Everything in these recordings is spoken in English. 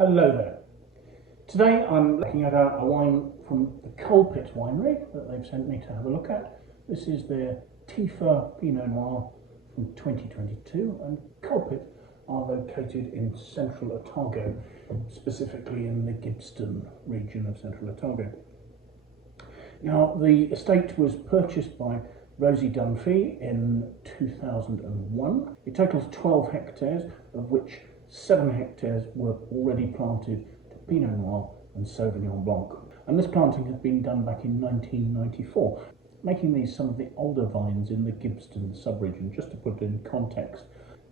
Hello there. Today I'm looking at a wine from the Coal Pit Winery that they've sent me to have a look at. This is their Tiwha Pinot Noir from 2022, and Coal Pit are located in Central Otago, specifically in the Gibbston region of Central Otago. Now, the estate was purchased by Rosie Dunphy in 2001. It totals 12 hectares, of which 7 hectares were already planted to Pinot Noir and Sauvignon Blanc. And this planting had been done back in 1994, making these some of the older vines in the Gibbston subregion. Just to put it in context,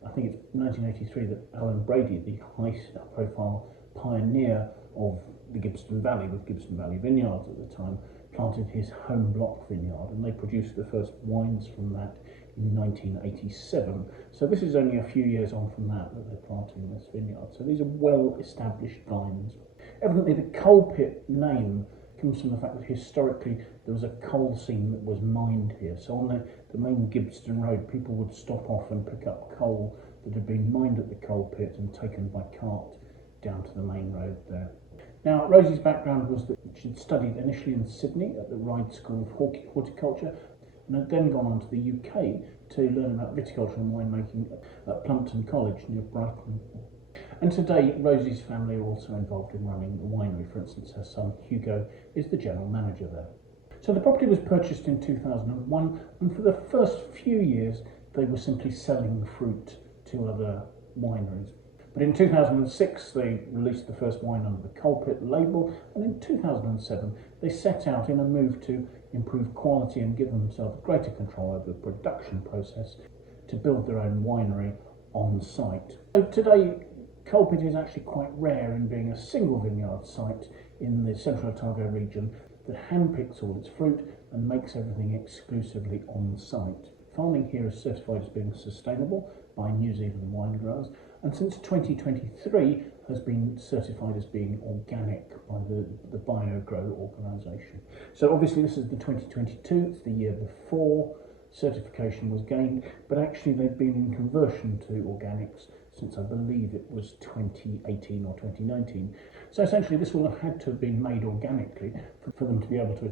I think it's 1983 that Alan Brady, the high-profile pioneer of the Gibbston Valley, with Gibbston Valley Vineyards at the time, planted his home block vineyard, and they produced the first wines from that in 1987. So this is only a few years on from that they're planting this vineyard. So these are well-established vines. Evidently the Coal Pit name comes from the fact that historically there was a coal seam that was mined here. So on the main Gibbston Road, people would stop off and pick up coal that had been mined at the coal pit and taken by cart down to the main road there. Now, Rosie's background was that she'd studied initially in Sydney at the Ryde School of Horticulture, and had then gone on to the UK to learn about viticulture and winemaking at Plumpton College near Brighton. And today, Rosie's family are also involved in running the winery. For instance, her son Hugo is the general manager there. So the property was purchased in 2001, and for the first few years, they were simply selling the fruit to other wineries. But in 2006, they released the first wine under the Coal Pit label, and in 2007, they set out in a move to improve quality and give themselves greater control over the production process to build their own winery on site. So today, Coal Pit is actually quite rare in being a single vineyard site in the Central Otago region that handpicks all its fruit and makes everything exclusively on site. Farming here is certified as being sustainable by New Zealand wine growers, and since 2023 has been certified as being organic by the BioGrow organisation. So obviously this is the 2022, it's the year before certification was gained, but actually they've been in conversion to organics since I believe it was 2018 or 2019. So essentially this will have had to have been made organically for them to be able to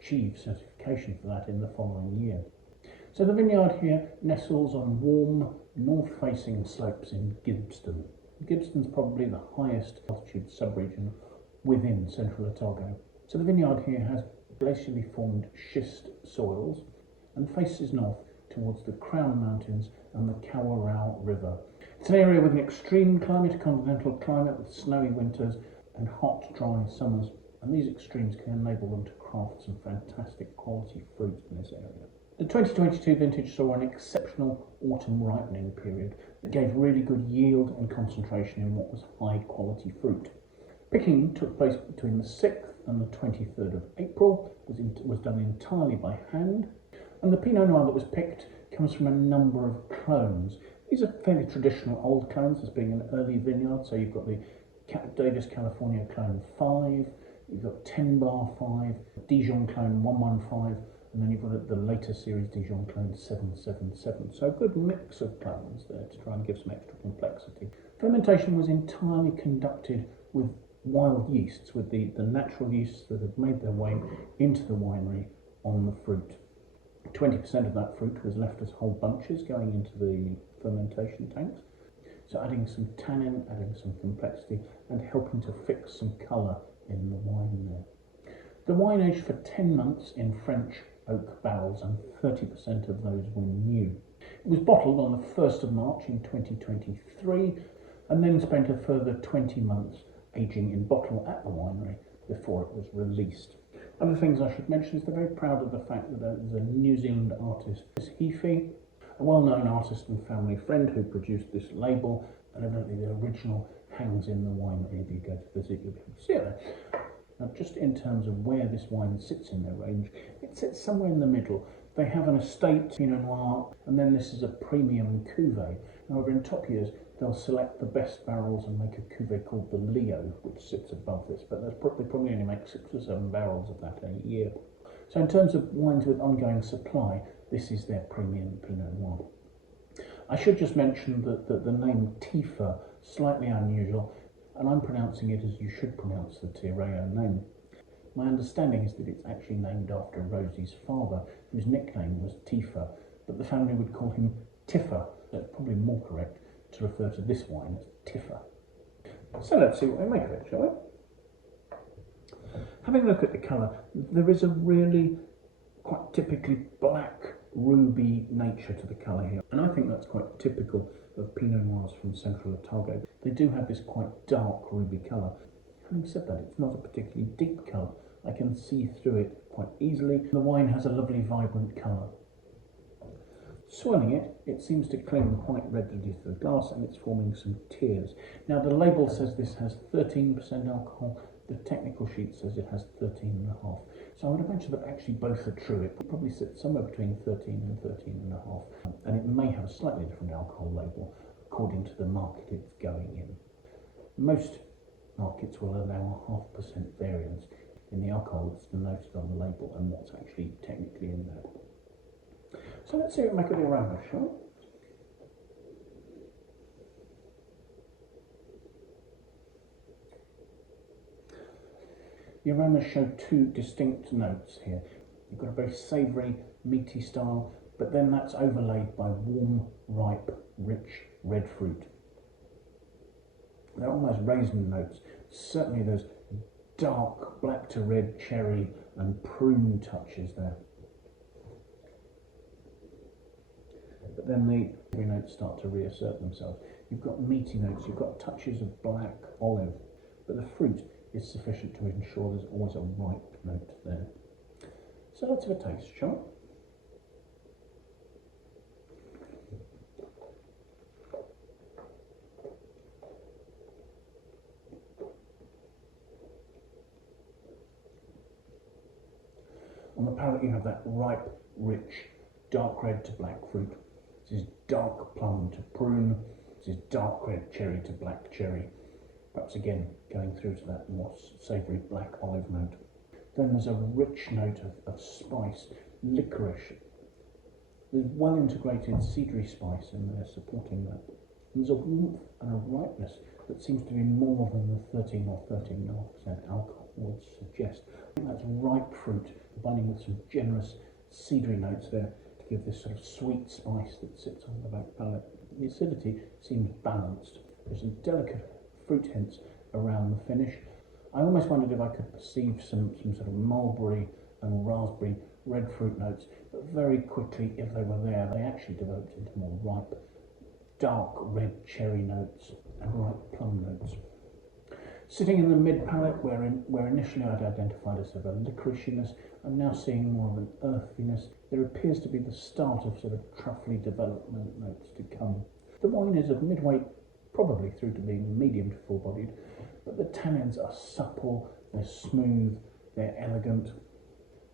achieve certification for that in the following year. So the vineyard here nestles on warm, north-facing slopes in Gibbston. Gibbston's probably the highest altitude subregion within Central Otago. So the vineyard here has glacially formed schist soils and faces north towards the Crown Mountains and the Kawarau River. It's an area with an extreme climate, a continental climate with snowy winters and hot, dry summers, and these extremes can enable them to craft some fantastic quality fruit in this area. The 2022 vintage saw an exceptional autumn ripening period that gave really good yield and concentration in what was high quality fruit. Picking took place between the 6th and the 23rd of April, was done entirely by hand, and the Pinot Noir that was picked comes from a number of clones. These are fairly traditional old clones, as being an early vineyard, so you've got the Davis California clone 5, you've got 10 Bar 5, Dijon clone 115, and then you've got the later series Dijon clone 777. So a good mix of clones there to try and give some extra complexity. Fermentation was entirely conducted with wild yeasts, with the natural yeasts that had made their way into the winery on the fruit. 20% of that fruit was left as whole bunches going into the fermentation tanks. So adding some tannin, adding some complexity, and helping to fix some colour in the wine there. The wine aged for 10 months in French oak barrels, and 30% of those were new. It was bottled on the 1st of March in 2023, and then spent a further 20 months aging in bottle at the winery before it was released. Other things I should mention is they're very proud of the fact that there's a New Zealand artist, Heafy, a well-known artist and family friend who produced this label, and evidently the original hangs in the winery. If you go to visit, you'll be able to see it there. Now, just in terms of where this wine sits in their range, it sits somewhere in the middle. They have an estate Pinot Noir, and then this is a premium cuvee. However, in top years, they'll select the best barrels and make a cuvee called the Leo, which sits above this, but they probably only make 6 or 7 barrels of that a year. So in terms of wines with ongoing supply, this is their premium Pinot Noir. I should just mention that the name Tiwha, slightly unusual. and I'm pronouncing it as you should pronounce the Tiwha name. My understanding is that it's actually named after Rosie's father, whose nickname was Tiwha, but the family would call him Tiwha, so it's probably more correct to refer to this wine as Tiwha. So let's see what we make of it, shall we? Having a look at the colour, there is a really quite typically black, ruby nature to the colour here, and I think that's quite typical of Pinot Noirs from Central Otago. They do have this quite dark ruby colour. Having said that, it's not a particularly deep colour. I can see through it quite easily. The wine has a lovely vibrant colour. Swirling it, it seems to cling quite readily to the glass, and it's forming some tears. Now the label says this has 13% alcohol. The technical sheet says it has 13.5. So I would imagine that actually both are true. It probably sits somewhere between 13 and 13.5. And it may have a slightly different alcohol label according to the market it's going in. Most markets will allow a 0.5% variance in the alcohol that's denoted on the label and what's actually technically in there. So let's see what we make of the aroma, shall we? The aromas show two distinct notes here. You've got a very savoury, meaty style, but then that's overlaid by warm, ripe, rich red fruit. They're almost raisin notes. Certainly there's dark black to red cherry and prune touches there. But then the notes start to reassert themselves. You've got meaty notes, you've got touches of black olive, but the fruit is sufficient to ensure there's always a ripe note there. So let's have a taste, shall we? On the palate you have that ripe, rich, dark red to black fruit. This is dark plum to prune. This is dark red cherry to black cherry. Perhaps again going through to that more savoury black olive note. Then there's a rich note of spice, licorice. There's well integrated cedary spice in there supporting that. And there's a warmth and a ripeness that seems to be more than the 13 or 13.5% alcohol would suggest. I think that's ripe fruit combining with some generous cedary notes there to give this sort of sweet spice that sits on the back palate. The acidity seems balanced. There's some delicate fruit hints around the finish. I almost wondered if I could perceive some sort of mulberry and raspberry red fruit notes, but very quickly, if they were there, they actually developed into more ripe, dark red cherry notes and ripe plum notes. Sitting in the mid palate, where initially I'd identified as sort of a licoriceiness, I'm now seeing more of an earthiness. There appears to be the start of sort of truffly development notes to come. The wine is of midweight, probably through to being medium to full-bodied, but the tannins are supple, they're smooth, they're elegant,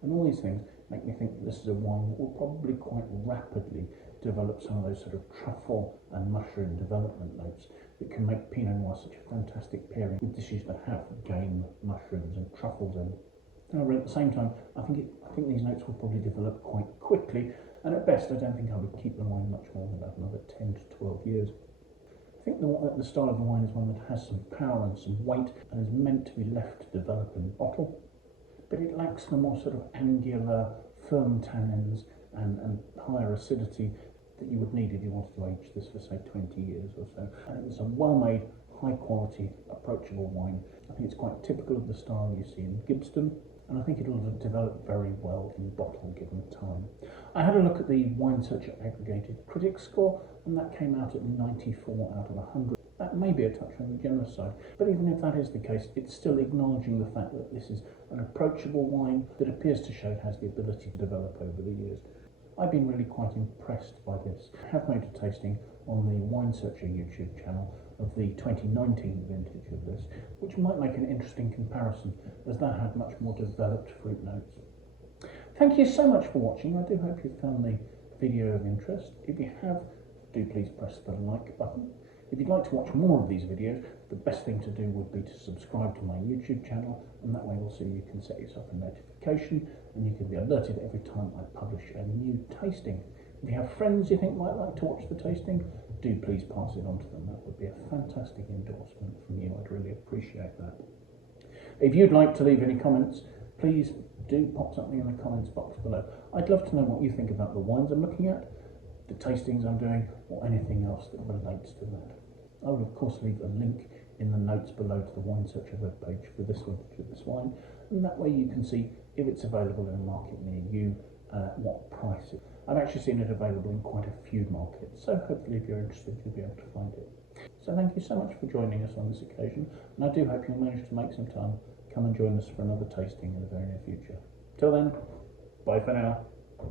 and all these things make me think that this is a wine that will probably quite rapidly develop some of those sort of truffle and mushroom development notes that can make Pinot Noir such a fantastic pairing with dishes that have game, mushrooms and truffles in. However, at the same time, I think these notes will probably develop quite quickly, and at best I don't think I would keep the wine much more than about another 10 to 12 years. I think the style of the wine is one that has some power and some weight and is meant to be left to develop in the bottle, but it lacks the more sort of angular, firm tannins and higher acidity that you would need if you wanted to age this for, say, 20 years or so. And it's a well-made, high-quality, approachable wine. I think it's quite typical of the style you see in Gibbston, and I think it'll develop very well in bottle given time. I had a look at the winesearcher aggregated critic score, and that came out at 94 out of 100. That may be a touch on the generous side, but even if that is the case, it's still acknowledging the fact that this is an approachable wine that appears to show it has the ability to develop over the years. I've been really quite impressed by this. I have made a tasting on the Winesearcher YouTube channel of the 2019 vintage of this, which might make an interesting comparison, as that had much more developed fruit notes. Thank you so much for watching. I do hope you found the video of interest. If you have, do please press the like button. If you'd like to watch more of these videos, the best thing to do would be to subscribe to my YouTube channel, and that way also you can set yourself a notification and you can be alerted every time I publish a new tasting. If you have friends you think might like to watch the tasting, do please pass it on to them. That would be a fantastic endorsement from you. I'd really appreciate it. appreciate that. If you'd like to leave any comments, please do pop something in the comments box below. I'd love to know what you think about the wines I'm looking at, the tastings I'm doing, or anything else that relates to that. I will of course leave a link in the notes below to the winesearcher webpage for this vintage of this wine, and that way you can see if it's available in a market near you, what price it. I've actually seen it available in quite a few markets, so hopefully if you're interested you'll be able to find it. So thank you so much for joining us on this occasion, and I do hope you'll manage to make some time. Come and join us for another tasting in the very near future. Till then, bye for now.